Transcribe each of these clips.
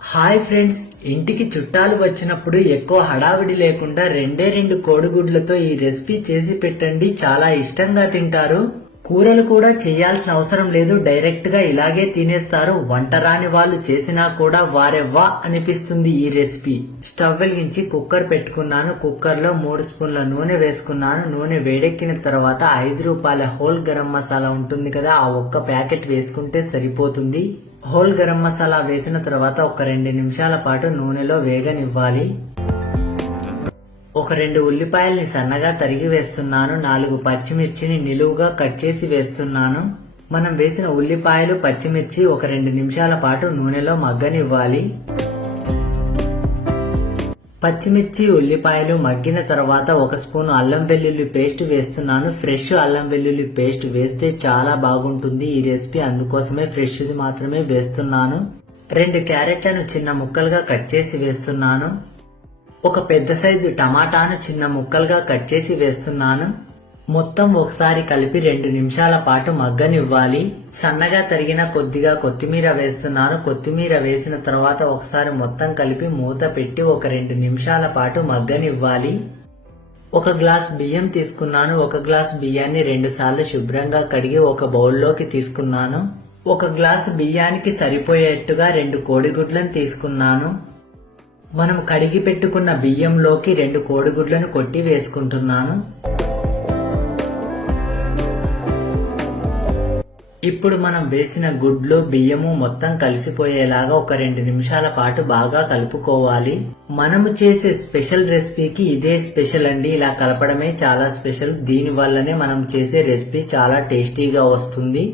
Hi friends, ఇంటికి చుట్టాలు వచ్చినప్పుడు ఎక్కువ హడావిడి లేకుండా రెండు కోడిగుడ్లతో ఈ రెసిపీ చేసి పెట్టండి. చాలా ఇష్టంగా తింటారు. కూరలు కూడా చేయాల్సిన అవసరం లేదు, డైరెక్ట్ గా ఇలాగే తినేస్తారు. వంట రాని వాళ్ళు చేసినా కూడా వారెవ్వా అనిపిస్తుంది ఈ రెసిపీ. స్టవ్ వెలిగించి కుక్కర్ పెట్టుకున్నాను. కుక్కర్ లో 3 స్పూన్ల నూనె వేసుకున్నాను. నూనె వేడెక్కిన తర్వాత 5 రూపాయల హోల్ గరం మసాలా ఉంటుంది కదా, ఆ ఒక్క ప్యాకెట్ వేసుకుంటే సరిపోతుంది. హోల్ గరం మసాలా వేసిన తర్వాత ఒక 2 నిమిషాల పాటు నూనెలో వేగనివ్వాలి. ఒక 2 ఉల్లిపాయల్ని సన్నగా తరిగి వేస్తున్నాను. 4 పచ్చిమిర్చిని నిలువుగా కట్ చేసి వేస్తున్నాను. మనం వేసిన ఉల్లిపాయలు పచ్చిమిర్చి ఒక 2 నిమిషాల పాటు నూనెలో మగ్గనివ్వాలి. పచ్చిమిర్చి ఉల్లిపాయలు మగ్గిన తర్వాత 1 స్పూన్ అల్లం వెల్లుల్లి పేస్ట్ వేస్తున్నాను. ఫ్రెష్ అల్లం వెల్లుల్లి పేస్ట్ వేస్తే చాలా బాగుంటుంది ఈ రెసిపీ, అందుకోసమే ఫ్రెష్ది మాత్రమే వేస్తున్నాను. 2 క్యారెట్లను చిన్న ముక్కలుగా కట్ చేసి వేస్తున్నాను. ఒక పెద్ద సైజు టమాటాను చిన్న ముక్కలుగా కట్ చేసి వేస్తున్నాను. మొత్తం ఒకసారి కలిపి 2 నిమిషాల పాటు మగ్గనివ్వాలి. సన్నగా తరిగిన కొద్దిగా కొత్తిమీర వేస్తున్నాను. కొత్తిమీర వేసిన తర్వాత ఒకసారి మొత్తం కలిపి మూత పెట్టి ఒక 2 నిమిషాల పాటు మగ్గనివ్వాలి. 1 గ్లాస్ బియ్యం తీసుకున్నాను. 1 గ్లాస్ బియ్యాన్ని 2 సార్లు శుభ్రంగా కడిగి ఒక బౌల్లోకి తీసుకున్నాను. 1 గ్లాసు బియ్యానికి సరిపోయేట్టుగా 2 కోడిగుడ్లను తీసుకున్నాను. మనం కడిగి పెట్టుకున్న బియ్యంలోకి 2 కోడిగుడ్లను కొట్టి వేసుకుంటున్నాను. ఇప్పుడు మనం వేసిన గుడ్లు బియ్యము మొత్తం కలిసిపోయేలాగా ఒక 2 నిమిషాల పాటు బాగా కలుపుకోవాలి. మనము చేసే స్పెషల్ రెసిపీకి ఇదే స్పెషల్ అండి. ఇలా కలపడమే చాలా స్పెషల్. దీని వల్లనే మనం చేసే రెసిపీ చాలా టేస్టీగా వస్తుంది.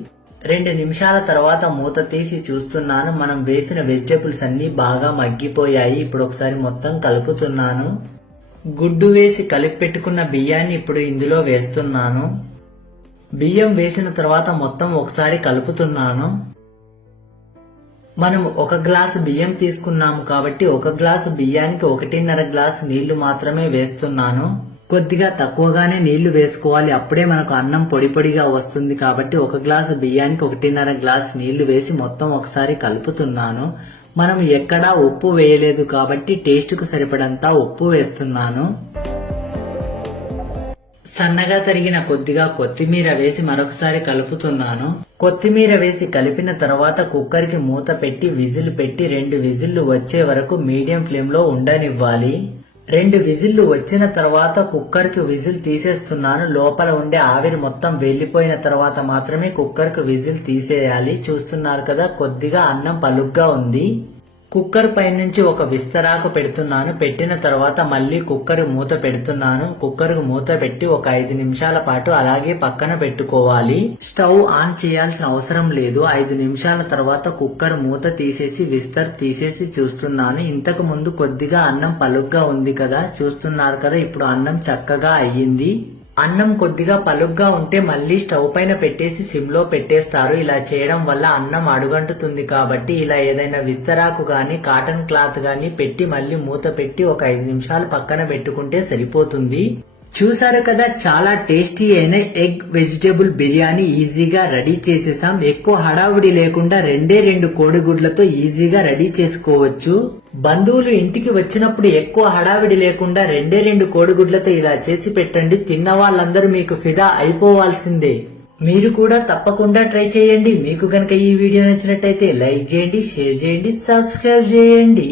2 నిమిషాల తర్వాత మూత తీసి చూస్తున్నాను. మనం వేసిన వెజిటేబుల్స్ అన్ని బాగా మగ్గిపోయాయి. ఇప్పుడు ఒకసారి మొత్తం కలుపుతున్నాను. గుడ్డు వేసి కలిపి పెట్టుకున్న బియ్యాన్ని ఇప్పుడు ఇందులో వేస్తున్నాను. బియ్యం వేసిన తర్వాత మొత్తం ఒకసారి కలుపుతున్నాను. మనం 1 గ్లాసు బియ్యం తీసుకున్నాము కాబట్టి 1 గ్లాసు బియ్యానికి 1.5 గ్లాసు నీళ్లు మాత్రమే వేస్తున్నాను. కొద్దిగా తక్కువగానే నీళ్లు వేసుకోవాలి, అప్పుడే మనకు అన్నం పొడి పొడిగా వస్తుంది. కాబట్టి 1 గ్లాసు బియ్యానికి 1.5 గ్లాసు నీళ్లు వేసి మొత్తం ఒకసారి కలుపుతున్నాను. మనం ఎక్కడా ఉప్పు వేయలేదు కాబట్టి టేస్ట్కు సరిపడంతా ఉప్పు వేస్తున్నాను. సన్నగా తరిగిన కొద్దిగా కొత్తిమీర వేసి మరొకసారి కలుపుతున్నాను. కొత్తిమీర వేసి కలిపిన తర్వాత కుక్కర్ కి మూత పెట్టి విజిల్ పెట్టి 2 విజిల్లు వచ్చే వరకు మీడియం ఫ్లేమ్ లో ఉండనివ్వాలి. 2 విజిల్లు వచ్చిన తర్వాత కుక్కర్ కి విజిల్ తీసేస్తున్నాను. లోపల ఉండే ఆవిరి మొత్తం వెళ్లిపోయిన తర్వాత మాత్రమే కుక్కర్ కి విజిల్ తీసేయాలి. చూస్తున్నారు కదా, కొద్దిగా అన్నం పలుగ్గా ఉంది. కుక్కర్ పై నుంచి ఒక విస్తరాకు పెడుతున్నాను. పెట్టిన తర్వాత మళ్ళీ కుక్కర్ మూత పెడుతున్నాను. కుక్కర్ మూత పెట్టి ఒక 5 నిమిషాల పాటు అలాగే పక్కన పెట్టుకోవాలి. స్టవ్ ఆన్ చేయాల్సిన అవసరం లేదు. 5 నిమిషాల తర్వాత కుక్కర్ మూత తీసేసి విస్తర్ తీసేసి చూస్తున్నాను. ఇంతకు ముందు కొద్దిగా అన్నం పలుగ్గా ఉంది కదా, చూస్తున్నారు కదా, ఇప్పుడు అన్నం చక్కగా అయ్యింది. అన్నం కొద్దిగా పలుగ్గా ఉంటే మళ్ళీ స్టవ్ పైన పెట్టేసి సిమ్ లో పెట్టేస్తారు. ఇలా చేయడం వల్ల అన్నం అడుగంటుతుంది కాబట్టి ఇలా ఏదైనా విస్తరాకు గాని కాటన్ క్లాత్ గాని పెట్టి మళ్ళీ మూత పెట్టి ఒక 5 నిమిషాలు పక్కన పెట్టుకుంటే సరిపోతుంది. చూసారు కదా, చాలా టేస్టీ అయిన ఎగ్ వెజిటేబుల్ బిర్యానీ ఈజీగా రెడీ చేసేసాం. ఎక్కువ హడావుడి లేకుండా 2 కోడిగుడ్లతో ఈజీగా రెడీ చేసుకోవచ్చు. బంధువులు ఇంటికి వచ్చినప్పుడు ఎక్కువ హడావిడి లేకుండా 2 కోడిగుడ్లతో ఇలా చేసి పెట్టండి. తిన్న వాళ్ళందరూ మీకు ఫిదా అయిపోవాల్సిందే. మీరు కూడా తప్పకుండా ట్రై చేయండి. మీకు గనక ఈ వీడియో నచ్చినట్టయితే లైక్ చేయండి, షేర్ చేయండి, సబ్స్క్రైబ్ చేయండి.